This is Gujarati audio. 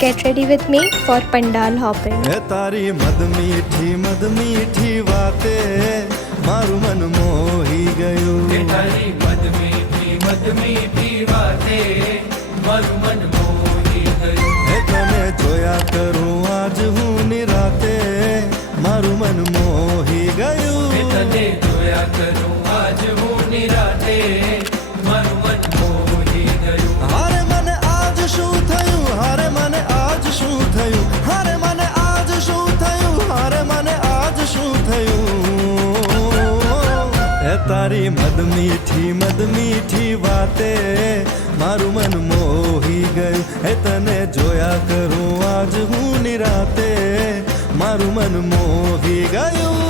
Get ready with me for Pandal hopping. હે તારી મદ મીઠી વાતે મારું મન મોહી ગયું. હે તારી મદ મીઠી વાતે મારું મન મોહી ગયું. હે તને જોયા કરું આજ હું નિરાતે મારું મન મોહી ગયું. હે તને જોયા કરું આજ હું નિરાતે મારું મન મોહી ગયું. હારે મને આજ શું થયું, હારે મને આજ શું થયું, હારે મને આજ શું થયું, હારે મને આજ શું થયું. હે તારી મદ મીઠી વાતે મારું મન મોહી ગયું. હે તને જોયા કરું આજ હું નિરાતે મારું મન મોહી ગયું.